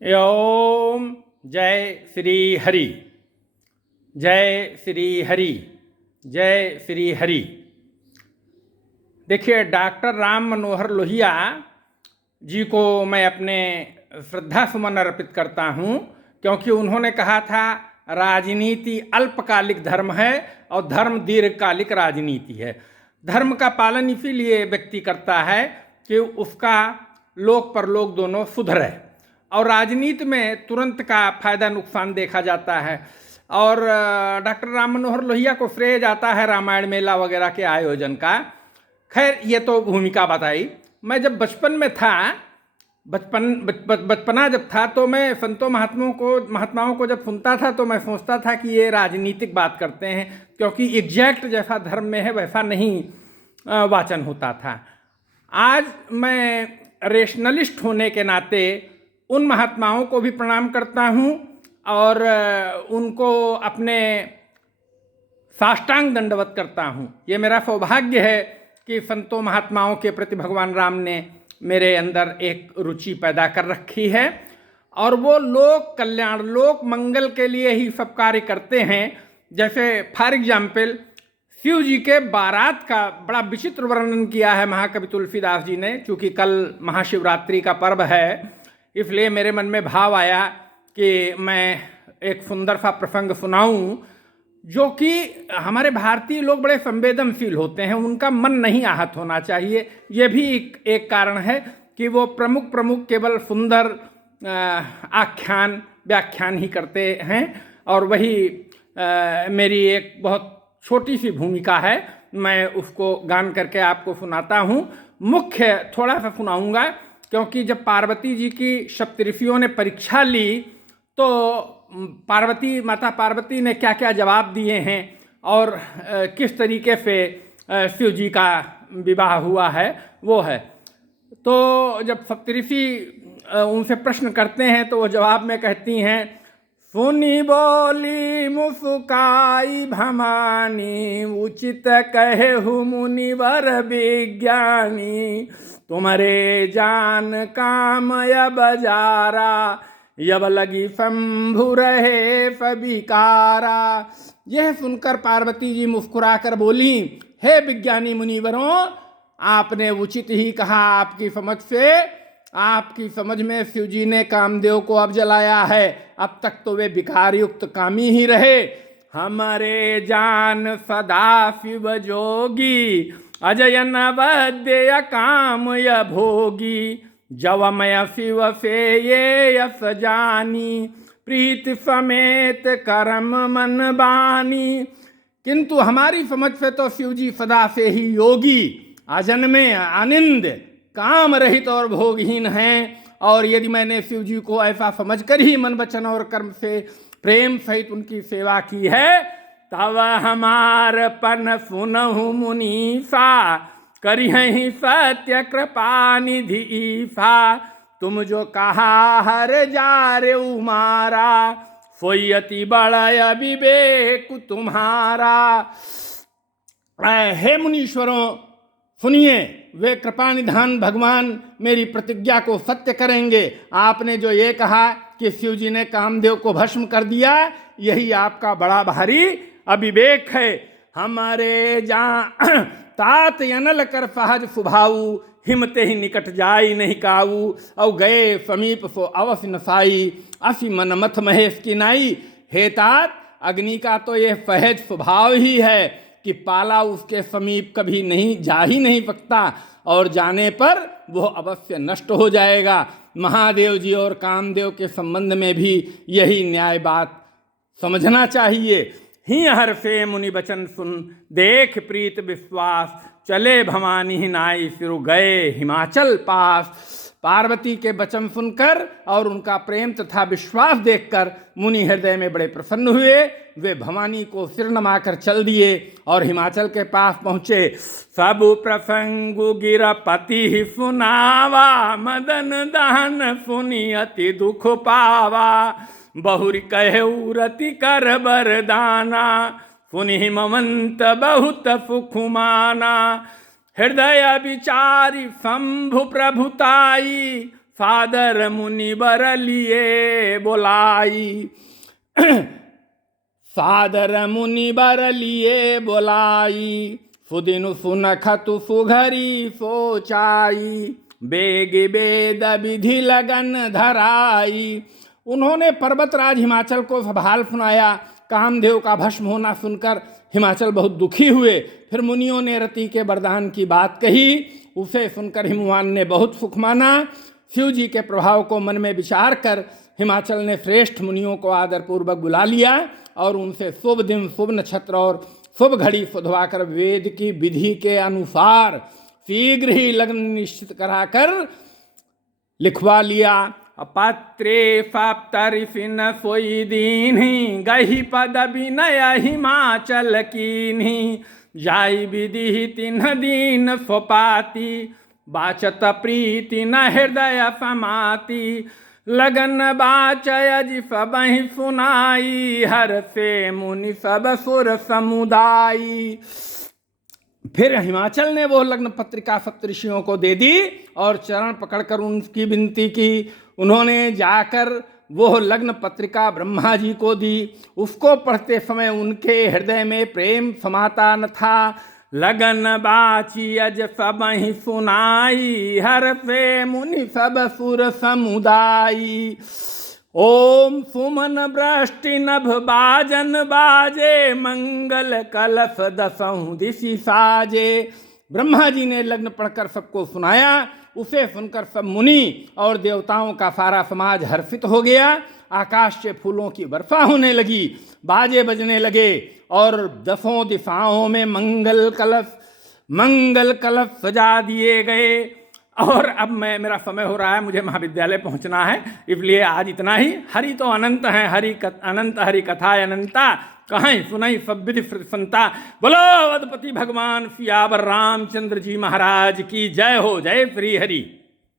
ओम जय श्री हरि। जय श्री हरि। जय श्री हरि। देखिए, डॉक्टर राम मनोहर लोहिया जी को मैं अपने श्रद्धा सुमन अर्पित करता हूँ, क्योंकि उन्होंने कहा था राजनीति अल्पकालिक धर्म है और धर्म दीर्घकालिक राजनीति है। धर्म का पालन इसीलिए व्यक्ति करता है कि उसका लोक परलोक दोनों सुधरे, और राजनीति में तुरंत का फायदा नुकसान देखा जाता है। और डॉक्टर राम मनोहर लोहिया को श्रेय जाता है रामायण मेला वगैरह के आयोजन का। खैर, ये तो भूमिका बताई। मैं जब बचपन में था, बचपना जब था, तो मैं संतों महात्माओं को जब सुनता था तो मैं सोचता था कि ये राजनीतिक बात करते हैं, क्योंकि एग्जैक्ट जैसा धर्म में है वैसा नहीं वाचन होता था। आज मैं रेशनलिस्ट होने के नाते उन महात्माओं को भी प्रणाम करता हूँ और उनको अपने साष्टांग दंडवत करता हूँ। ये मेरा सौभाग्य है कि संतों महात्माओं के प्रति भगवान राम ने मेरे अंदर एक रुचि पैदा कर रखी है, और वो लोक कल्याण, लोक मंगल के लिए ही सब कार्य करते हैं। जैसे फॉर एग्जाम्पल, शिव जी के बारात का बड़ा विचित्र वर्णन किया है महाकवि तुलसीदास जी ने। चूँकि कल महाशिवरात्रि का पर्व है, इसलिए मेरे मन में भाव आया कि मैं एक सुंदर सा प्रसंग सुनाऊं, जो कि हमारे भारतीय लोग बड़े संवेदनशील होते हैं, उनका मन नहीं आहत होना चाहिए। ये भी एक कारण है कि वो प्रमुख केवल सुंदर आख्यान व्याख्यान ही करते हैं, और वही मेरी एक बहुत छोटी सी भूमिका है। मैं उसको गान करके आपको सुनाता हूँ। मुख्य थोड़ा सा सुनाऊंगा, क्योंकि जब पार्वती जी की सप्तऋषियों ने परीक्षा ली तो माता पार्वती ने क्या क्या जवाब दिए हैं और किस तरीके से शिव जी का विवाह हुआ है, वो है। तो जब सप्तऋषि उनसे प्रश्न करते हैं तो वो जवाब में कहती हैं, सुनी बोली मुस्काई भवानी, उचित कहे मुनिवर विज्ञानी, तुम्हारे जान काम यब जारा, यब लगी शंभु रहे फबिकारा। यह सुनकर पार्वती जी मुस्कुराकर बोली, हे विज्ञानी मुनिवरों, आपने उचित ही कहा। आपकी समझ में शिव जी ने कामदेव को अब जलाया है। अब तक तो वे विकार युक्त कामी ही रहे। हमारे जान सदा शिव जोगी, अजय नवद्य काम य भोगी, जवमय शिव से ये यस जानी, प्रीति समेत कर्म मन बानी। किंतु हमारी समझ से तो शिव जी सदा से ही योगी, अजन्मे आनंद, काम रहित और भोगहीन हैं। और यदि मैंने शिव जी को ऐसा समझकर ही मन वचन और कर्म से प्रेम सहित उनकी सेवा की है, तब हमार पन सुनहु मुनीसा, करिहि सत्य कृपा निधि ईसा, तुम जो कहा हर जारे उमारा, सोई अति बड़ा विवेक तुम्हारा। हे मुनीश्वरों, सुनिए, वे कृपा निधान भगवान मेरी प्रतिज्ञा को सत्य करेंगे। आपने जो ये कहा कि शिव जी ने कामदेव को भस्म कर दिया, यही आपका बड़ा भारी अविवेक है। हमारे जहाँ तात अनल कर सहज सुभाऊ, हिमते ही निकट जाई नहीं काऊ, और गए समीप सो अवश्य नसाई, असी मन मथ महेश की नाई। हे तात, अग्नि का तो यह सहज स्वभाव ही है कि पाला उसके समीप कभी नहीं जा ही नहीं सकता, और जाने पर वह अवश्य नष्ट हो जाएगा। महादेव जी और कामदेव के संबंध में भी यही न्याय बात समझना चाहिए। ही हर से मुनि बचन सुन, देख प्रीत विश्वास, चले भवानी ही नाई, फिर गए हिमाचल पास। पार्वती के वचन सुनकर और उनका प्रेम तथा विश्वास देखकर मुनि हृदय में बड़े प्रसन्न हुए। वे भवानी को सिर नमाकर चल दिए और हिमाचल के पास पहुँचे। सब प्रसंगु गिरपति ही सुनावा, मदन दहन सुनी अति दुख पावा, बहुरी कहे रति कर बरदाना, सुनि ममंत बहुत सुखुमाना। हृदय विचारी शंभु प्रभुताई, सादर मुनि बर लिए बोलाई। सादर मुनि बर लिए बोलाई, सुदिनु सुनखतु सुघरी सोचाई, बेग वेद विधि लगन धराई। उन्होंने पर्वतराज हिमाचल को सब हाल सुनाया। कामदेव का भस्म होना सुनकर हिमाचल बहुत दुखी हुए। फिर मुनियों ने रति के वरदान की बात कही। उसे सुनकर हिमवान ने बहुत सुख माना। शिव जी के प्रभाव को मन में विचार कर हिमाचल ने श्रेष्ठ मुनियों को आदरपूर्वक बुला लिया और उनसे शुभ दिन, शुभ नक्षत्र और शुभ घड़ी सुधवाकर वेद की विधि के अनुसार शीघ्र ही लग्न निश्चित कराकर लिखवा लिया। पत्रे सप्तऋषिन सोई दीन्हि, गहि पद विनय हिमाचल कीन्हि, जाई विधि तिन्ह दीन सोपाति, बाचत प्रीति न हृदय समाति, लगन बाचय सबहि सुनाई, हर से मुनि सब सुर समुदायी। फिर हिमाचल ने वो लग्न पत्रिका सप्तऋषियों को दे दी और चरण पकड़कर उनकी विनती की। उन्होंने जाकर वो लग्न पत्रिका ब्रह्मा जी को दी। उसको पढ़ते समय उनके हृदय में प्रेम समाता न था। लगन बाची अज सबहि सुनाई, हर से मुनि सब सुर समुदाई। ओम सुमन वृष्टि नभ बाजन बाजे, मंगल कलश दसहु दिशि साजे। ब्रह्मा जी ने लग्न पढ़कर सबको सुनाया। उसे सुनकर सब मुनि और देवताओं का सारा समाज हर्षित हो गया। आकाश से फूलों की वर्षा होने लगी, बाजे बजने लगे और दसों दिशाओं में मंगल कलश सजा दिए गए। और अब मेरा समय हो रहा है, मुझे महाविद्यालय पहुंचना है, इसलिए आज इतना ही। हरि तो अनंत है, अनंत हरि कथा अनंता, कहीं सुनई सब विधि संता। बोलो अवधपति भगवान सियावर रामचंद्र जी महाराज की जय हो। जय श्री हरि।